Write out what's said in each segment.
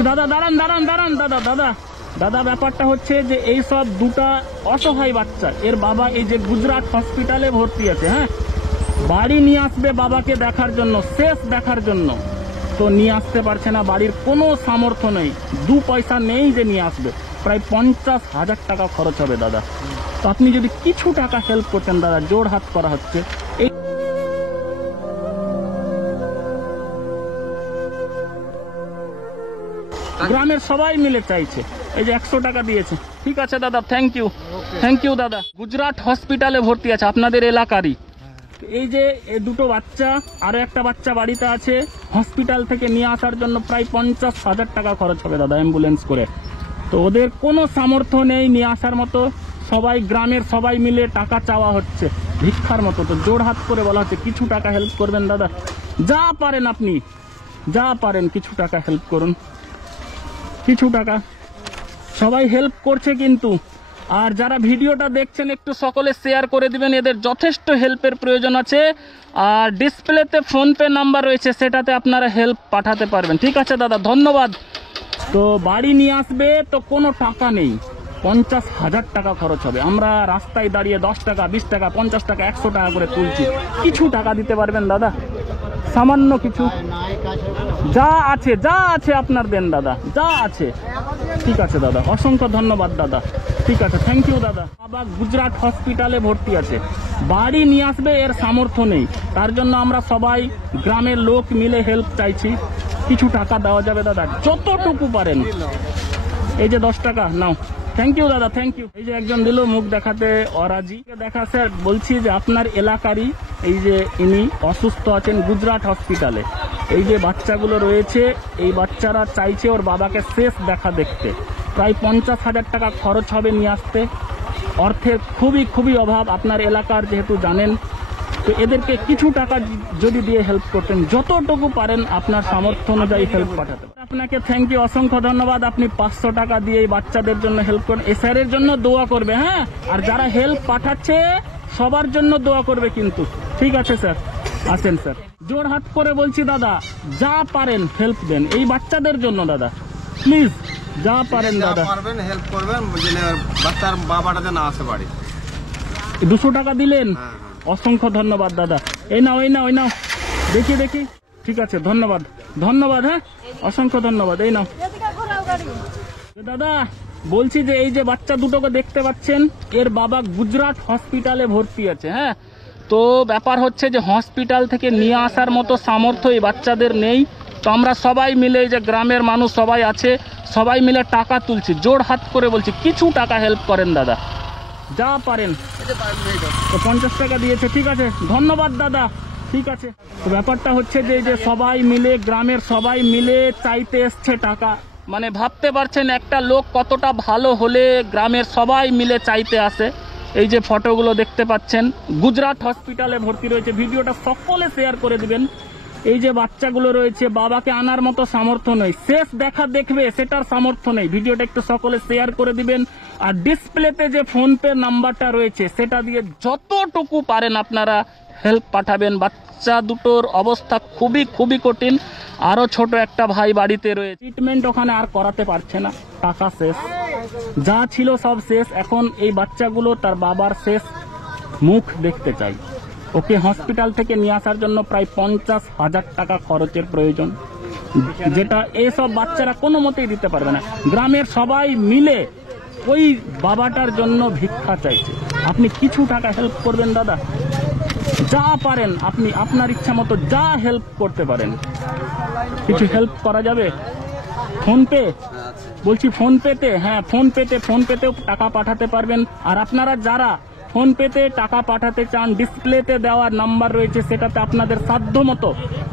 দাদা দাঁড়ান দাঁড়ান দাঁড়ান দাদা দাদা দাদা ব্যাপারটা হচ্ছে যে এই সব দুটা অসহায় বাচ্চা, এর বাবা এই যে গুজরাট হসপিটালে ভর্তি আছে, হ্যাঁ, বাড়ি নিয়ে আসবে বাবাকে দেখার জন্য, শেষ দেখার জন্য, তো নিয়ে আসতে পারছে না, বাড়ির কোনো সামর্থ্য নেই, 2 পয়সা নেই যে নিয়ে আসবে, প্রায় 50,000 টাকা খরচ হবে দাদা। তো আপনি যদি কিছু টাকা হেল্প করতেন দাদা, জোর হাত করা হচ্ছে। এই গ্রামের সবাই মিলে চাইছে, এই যে 100 টাকা দিয়েছে। ঠিক আছে দাদা, থ্যাংক ইউ দাদা। গুজরাট হসপিটালে ভর্তি আছে আপনাদের এলাকারই। এই যে এই দুটো বাচ্চা, আরো একটা বাচ্চা বাড়িতে আছে, হসপিটাল থেকে নিয়ে আসার জন্য প্রায় 50,000 টাকা খরচ হবে দাদা অ্যাম্বুলেন্স করে। তো ওদের কোনো সামর্থ্য নেই নিয়ে আসার মতো, সবাই গ্রামের সবাই মিলে টাকা চাওয়া হচ্ছে ভিক্ষার মতো। তো জোর হাত করে বলা হচ্ছে কিছু টাকা হেল্প করবেন দাদা, যা পারেন আপনি, যা পারেন কিছু টাকা হেল্প করুন, কিছু টাকা। সবাই হেল্প করছে কিন্তু, আর যারা ভিডিওটা দেখছেন একটু সকলে শেয়ার করে দিবেন, এদের যথেষ্ট হেল্পের প্রয়োজন আছে। আর ডিসপ্লেতে ফোনপে নাম্বার রয়েছে, সেটাতে আপনারা হেল্প পাঠাতে পারবেন। ঠিক আছে দাদা, ধন্যবাদ। তো বাড়ি নিয়ে আসবে তো কোনো টাকা নেই, 50,000 টাকা খরচ হবে। আমরা রাস্তায় দাঁড়িয়ে 10 টাকা 20 টাকা 50 টাকা 100 টাকা করে তুলছি, কিছু টাকা দিতে পারবেন দাদা? সামান্য কিছু, যা আছে আপনার দেন দাদা, যা আছে। ঠিক আছে দাদা, অসংখ্য ধন্যবাদ দাদা। ঠিক আছে, থ্যাংক ইউ দাদা। বাবা গুজরাট হসপিটালে ভর্তি আছে, বাড়ি নিয়ে আসবে, এর সামর্থ্য নেই, তার জন্য আমরা সবাই গ্রামের লোক মিলে হেল্প চাইছি। কিছু টাকা দেওয়া যাবে দাদা, যতটুকু পারেন। এই যে 10 টাকা নাও, থ্যাংক ইউ দাদা, থ্যাংক ইউ। এই যে একজন দিল মুখ দেখাতে অরাজি, দেখা স্যার বলছি যে আপনার এলাকারই এই যে ইনি অসুস্থ আছেন গুজরাট হসপিটালে, এই যে বাচ্চাগুলো রয়েছে, এই বাচ্চারা চাইছে ওর বাবাকে শেষ দেখা দেখতে, প্রায় 50,000 টাকা খরচ হবে নিয়ে আসতে, অর্থের খুবই অভাব আপনার এলাকার, যেহেতু জানেন। তো এদেরকে কিছু টাকা যদি দিয়ে হেল্প করতেন, যতটুকু পারেন আপনার সামর্থ্য অনুযায়ী হেল্প পাঠাতে। আপনাকে থ্যাংক ইউ, অসংখ্য ধন্যবাদ। আপনি 500 টাকা দিয়ে এই বাচ্চাদের জন্য হেল্প করেন, এই স্যারের জন্য দোয়া করবে, হ্যাঁ, আর যারা হেল্প পাঠাচ্ছে সবার জন্য দোয়া করবে কিন্তু। ঠিক আছে স্যার, আসেন স্যার, জোর হাত করে বলছি দাদা, যা পারেন হেল্প দেন এই বাচ্চাদের জন্য দাদা, প্লিজ যা পারেন দাদা, হেল্প করবেন, বাচ্চার বাবাটা যেন আসে বাড়ি। 200 টাকা দিলেন, অসংখ্য ধন্যবাদ দাদা। এই নাও দেখি। ঠিক আছে, ধন্যবাদ, হ্যাঁ, অসংখ্য ধন্যবাদ। এই নাও দাদা, বলছি যে এই যে বাচ্চা দুটোকে দেখতে পাচ্ছেন, এর বাবা গুজরাট হসপিটালে ভর্তি আছে, হ্যাঁ। তো ব্যাপার হচ্ছে যে হসপিটাল থেকে নিয়ে আসার মতো সামর্থ্য এই বাচ্চাদের নেই। তো আমরা সবাই মিলে, যে গ্রামের মানুষ সবাই আছে, সবাই মিলে টাকা তুলছি, জোর হাত করে বলছি কিছু টাকা হেল্প করেন দাদা, যা পারেন। তো 50 টাকা দিয়েছে, ঠিক আছে, ধন্যবাদ দাদা। ঠিক আছে, তো ব্যাপারটা হচ্ছে যে এই যে সবাই মিলে, গ্রামের সবাই মিলে চাইতে এসছে টাকা, মানে ভাবতে পারছেন একটা লোক কতটা ভালো হলে গ্রামের সবাই মিলে চাইতে আসে। এই যে ফটোগুলো দেখতে পাচ্ছেন, গুজরাট হসপিটালে ভর্তি রয়েছে, ভিডিওটা সকলে শেয়ার করে দিবেন। এই যে বাচ্চাগুলো রয়েছে, বাবাকে আনার মতো সামর্থ্য নেই, শেষ দেখা দেখবে সেটার সামর্থ্য নেই, ভিডিওটা একটু সকলে শেয়ার করে দিবেন। আর ডিসপ্লেতে যে ফোনপে নাম্বারটা রয়েছে, সেটা দিয়ে যতটুকু পারেন আপনারা হেল্প পাঠাবেন। বাচ্চা দুটোর অবস্থা খুবই কঠিন, আরো ছোট একটা ভাই বাড়িতে রয়েছে, ট্রিটমেন্ট ওখানে আর করাতে পারছে না, টাকা শেষ, যা ছিল সব শেষ। এখন এই বাচ্চাগুলো তার বাবার শেষ মুখ দেখতে চাই, ওকে হসপিটাল থেকে নিয়ে আসার জন্য প্রায় 50,000 টাকা খরচের প্রয়োজন, যেটা এইসব বাচ্চারা কোনো মতেই দিতে পারবে না। গ্রামের সবাই মিলে ওই বাবাটার জন্য ভিক্ষা চাইছে, আপনি কিছু টাকা হেল্প করবেন দাদা, যা পারেন আপনি আপনার ইচ্ছা মতো যা হেল্প করতে পারেন। কিছু হেল্প করা যাবে? ফোনপে বলছি, ফোনপেতে, হ্যাঁ, ফোনপেতেও টাকা পাঠাতে পারবেন। আর আপনারা যারা ফোনপেতে টাকা পাঠাতে চান, ডিসপ্লেতে দেওয়া নাম্বার রয়েছে, সেটাতে আপনাদের সাধ্য মতো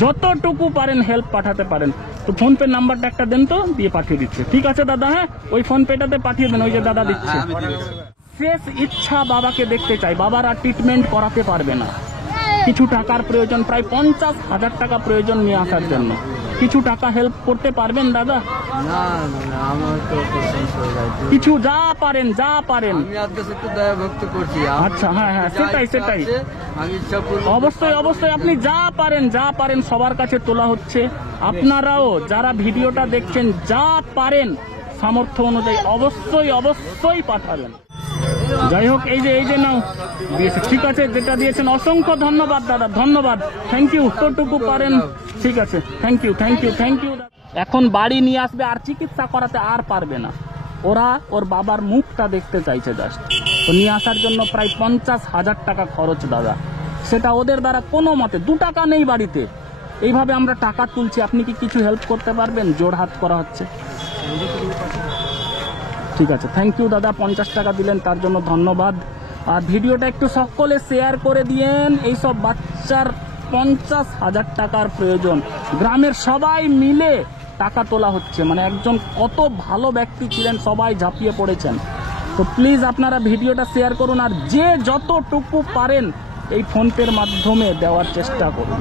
যতটুকু পারেন হেল্প পাঠাতে পারেন। তো ফোনপে নাম্বারটা একটা দেন তো, দিয়ে পাঠিয়ে দিচ্ছে। ঠিক আছে দাদা, হ্যাঁ, ওই ফোনপেটাতে পাঠিয়ে দেন, ওই যে দাদা দিচ্ছে। শেষ ইচ্ছা বাবাকে দেখতে চাই, বাবার আর ট্রিটমেন্ট করাতে পারবে না, কিছু টাকার প্রয়োজন, প্রায় 50,000 টাকা প্রয়োজন নিয়ে আসার জন্য। কিছু টাকা হেল্প করতে পারবেন দাদা? না না আমার তো শেষ হয়ে যাচ্ছে। কিছু যা পারেন যা পারেন। আমি আপনার সাথে দয়া ভক্ত করছি। আচ্ছা, হ্যাঁ হ্যাঁ, সেটাই সেটাই। আমি ইচ্ছা করব অবশ্যই অবশ্যই, আপনি যা পারেন সবার কাছে তোলা হচ্ছে। আপনারাও যারা ভিডিওটা দেখছেন যা পারেন সামর্থ্য অনুযায়ী অবশ্যই অবশ্যই পাঠাবেন। যাই হোক, এই যে নাও দিয়েছে, ঠিক আছে, যেটা দিয়েছেন অসংখ্য ধন্যবাদ দাদা, ধন্যবাদ, থ্যাংক ইউ। যতটুকু পারেন, ঠিক আছে, thank you thank you thank you. এখন বাড়ি নিয়ে আসবে, আর চিকিৎসা করাতে আর পারবে না। ওরা ওর বাবার মুখটা দেখতে চাইছে জাস্ট। তো নিয়ে আসার জন্য প্রায় 50,000 টাকা খরচ দাদা। সেটা ওদের দ্বারা কোনো মতে 2 টাকা নেই বাড়িতে, এইভাবে আমরা টাকা তুলছি। আপনি কি কিছু হেল্প করতে পারবেন? জোর হাত করা হচ্ছে। ঠিক আছে, থ্যাংক ইউ দাদা, 50 টাকা দিলেন তার জন্য ধন্যবাদ। আর ভিডিওটা একটু সকলে শেয়ার করে দিয়েন। এইসব বাচ্চার 50,000 টাকার প্রয়োজন, গ্রামের সবাই মিলে টাকা তোলা হচ্ছে। মানে একজন কত ভালো ব্যক্তি ছিলেন, সবাই ঝাঁপিয়ে পড়েছেন। তো প্লিজ আপনারা ভিডিওটা শেয়ার করুন, আর যে যতটুকু পারেন এই ফোনপের মাধ্যমে দেওয়ার চেষ্টা করুন।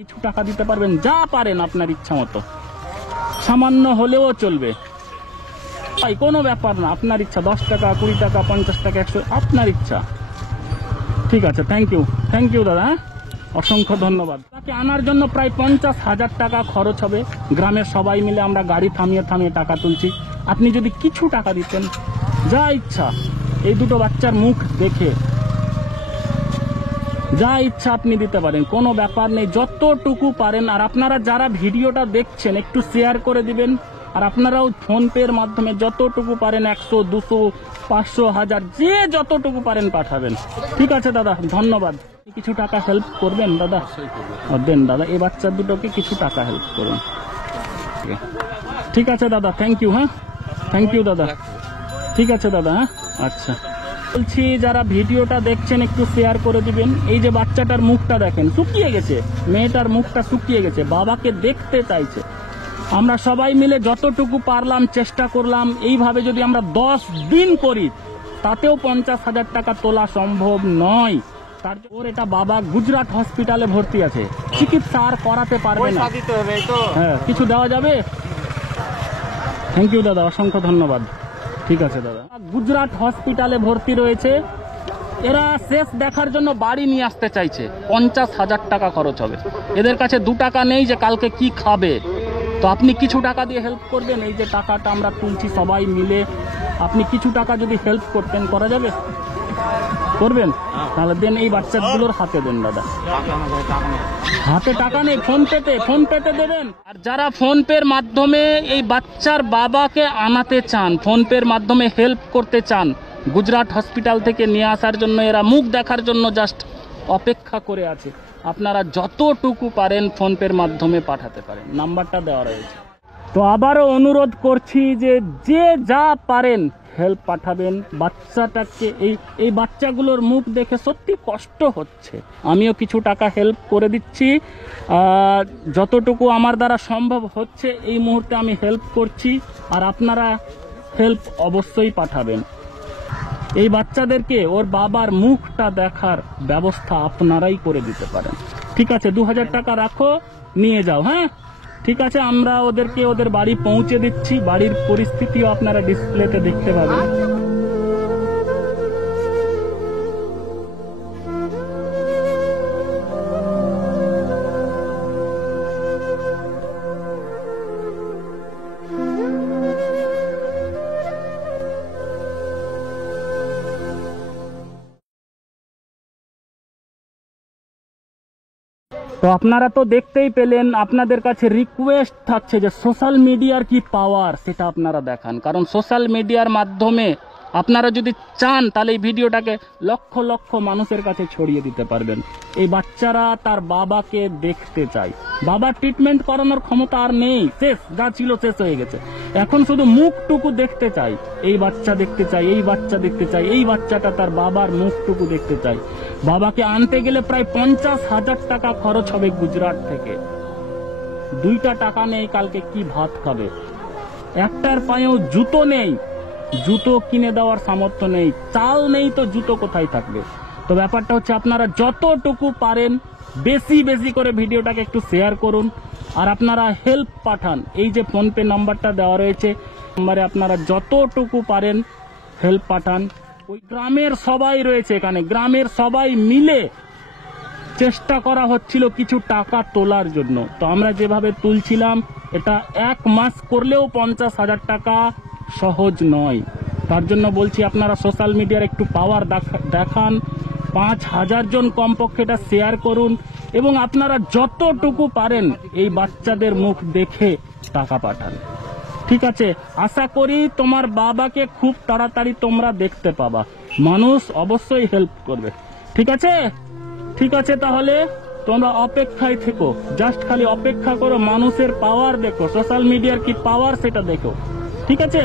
কিছু টাকা দিতে পারবেন, যা পারেন আপনার ইচ্ছা মতো, সামান্য হলেও চলবে ভাই, কোনো ব্যাপার না, আপনার ইচ্ছা। 10 টাকা, 20 টাকা, 50 টাকা, 100, আপনার ইচ্ছা। ঠিক আছে, থ্যাংক ইউ দাদা, অসংখ্য ধন্যবাদ। তাকে আনার জন্য প্রায় 50,000 টাকা খরচ হবে। গ্রামের সবাই মিলে আমরা গাড়ি থামিয়ে থামিয়ে টাকা তুলছি। আপনি যদি কিছু টাকা দিতেন, যা ইচ্ছা, এই দুটো বাচ্চার মুখ দেখে যা ইচ্ছা আপনি দিতে পারেন, কোনো ব্যাপার নেই, যতটুকু পারেন। আর আপনারা যারা ভিডিওটা দেখছেন একটু শেয়ার করে দিবেন। আর আপনারাও ফোনপের মাধ্যমে যতটুকু পারেন, 100, 200, 500, 1000, যে যতটুকু পারেন পাঠাবেন। ঠিক আছে দাদা, ধন্যবাদ। কিছু টাকা হেল্প করবেন দাদা? দেন দাদা, এই বাচ্চা দুটোকে কিছু টাকা হেল্প করুন। ঠিক আছে দাদা, থ্যাংক ইউ। হ্যাঁ, থ্যাংক ইউ দাদা, ঠিক আছে দাদা। হ্যাঁ, আচ্ছা, বলছি যারা ভিডিওটা দেখছেন একটু শেয়ার করে দিবেন। এই যে বাচ্চাটার মুখটা দেখেন, শুকিয়ে গেছে, মেয়েটার মুখটা শুকিয়ে গেছে, বাবাকে দেখতে চাইছে। আমরা সবাই মিলে যতটুকু পারলাম চেষ্টা করলাম। এইভাবে যদি আমরা 10 দিন করি তাতেও 50,000 টাকা তোলা সম্ভব নয়। তার ওর এটা বাবা গুজরাট হসপিটালে ভর্তি আছে, চিকিৎসা আর করাতে পারবে না। হ্যাঁ, কিছু দেওয়া যাবে? থ্যাংক ইউ দাদা, অসংখ্য ধন্যবাদ। ঠিক আছে দাদা, গুজরাট হসপিটালে ভর্তি রয়েছে। এরা শেষ দেখার জন্য বাড়ি নিয়ে আসতে চাইছে, 50,000 টাকা খরচ হবে। এদের কাছে 2 টাকা নেই যে কালকে কি খাবে। তো আপনি কিছু টাকা দিয়ে হেল্প করবেন। এই যে টাকাটা আমরা তুলছি সবাই মিলে, আপনি কিছু টাকা যদি হেল্প করতেন, করা যাবে? করবেন? তাহলে দেন, এই বাচ্চাগুলোর হাতে দেন দাদা। হাতে টাকা নেই, ফোন পেতে দেবেন। আর যারা ফোনপের মাধ্যমে এই বাচ্চার বাবাকে আনাতে চান, ফোনপের মাধ্যমে হেল্প করতে চান, গুজরাট হসপিটাল থেকে নিয়ে আসার জন্য এরা মুখ দেখার জন্য জাস্ট অপেক্ষা করে আছে। আপনারা যতটুকু পারেন ফোনপের মাধ্যমে পাঠাতে পারেন, নাম্বারটা দেওয়া রয়েছে। তো আবারও অনুরোধ করছি যে যে যা পারেন হেল্প পাঠাবেন। বাচ্চাটাকে এই বাচ্চাগুলোর মুখ দেখে সত্যি কষ্ট হচ্ছে। আমিও কিছু টাকা হেল্প করে দিচ্ছি, যতটুকু আমার দ্বারা সম্ভব হচ্ছে এই মুহূর্তে আমি হেল্প করছি। আর আপনারা হেল্প অবশ্যই পাঠাবেন। এই বাচ্চাদেরকে ওর বাবার মুখটা দেখার ব্যবস্থা আপনারাই করে দিতে পারেন। ঠিক আছে, 2000 টাকা রাখো, নিয়ে যাও। হ্যাঁ, ঠিক আছে, আমরা ওদেরকে ওদের বাড়ি পৌঁছে দিচ্ছি। বাড়ির পরিস্থিতিও আপনারা ডিসপ্লেতে দেখতে পাবেন। তো আপনারা তো দেখতেই পেলেন। আপনাদের কাছে রিকোয়েস্ট থাকছে যে সোশ্যাল মিডিয়ার কি পাওয়ার সেটা আপনারা দেখান। কারণ সোশ্যাল মিডিয়ার মাধ্যমে আপনারা যদি চান তাহলে এই ভিডিওটাকে লক্ষ লক্ষ মানুষের কাছে ছড়িয়ে দিতে পারবেন। এই বাচ্চারা তার বাবাকে দেখতে চায়, বাবার ট্রিটমেন্ট করানোর ক্ষমতা আর নেই, শেষ, যা ছিল শেষ হয়ে গেছে। এখন শুধু মুখটুকু দেখতে চাই, এই বাচ্চা দেখতে চাই, এই বাচ্চা দেখতে চাই, এই বাচ্চাটা তার বাবার মুখটুকু দেখতে চাই। বাবাকে আনতে গেলে প্রায় 50,000 টাকা খরচ হবে গুজরাট থেকে। 2টা টাকা নেই, কালকে কি ভাত খাবে? একটার পায়েও জুতো নেই, জুতো কিনে দেওয়ার সামর্থ্য নেই। চাল নেই তো জুতো কোথায় থাকবে? তো তো ব্যাপারটা হচ্ছে আপনারা যতটুকু পারেন বেশি বেশি করে ভিডিওটাকে একটু শেয়ার করুন, আর আপনারা হেল্প পাঠান। এই যে ফোনপে নাম্বারটা দেওয়া রয়েছে, নাম্বারে আপনারা যতটুকু পারেন হেল্প পাঠান। ওই গ্রামের সবাই রয়েছে এখানে, গ্রামের সবাই মিলে চেষ্টা করা হচ্ছিল কিছু টাকা তোলার জন্য। তো আমরা যেভাবে তুলছিলাম, এটা 1 মাস করলেও 50,000 টাকা সহজ নয়। তার জন্য বলছি আপনারা সোশ্যাল মিডিয়ার একটু পাওয়ার দেখান, 5,000 জন কমপক্ষে এটা শেয়ার করুন, এবং আপনারা যতটুকু পারেন এই বাচ্চাদের মুখ দেখে টাকা পাঠান। ঠিক আছে, আশা করি তোমার বাবাকে খুব তাড়াতাড়ি তোমরা দেখতে পাবা। মানুষ অবশ্যই হেল্প করবে। ঠিক আছে, ঠিক আছে, তাহলে তোমরা অপেক্ষায় থেকো, জাস্ট খালি অপেক্ষা করো, মানুষের পাওয়ার দেখো, সোশ্যাল মিডিয়ার কি পাওয়ার সেটা দেখো। ঠিক আছে।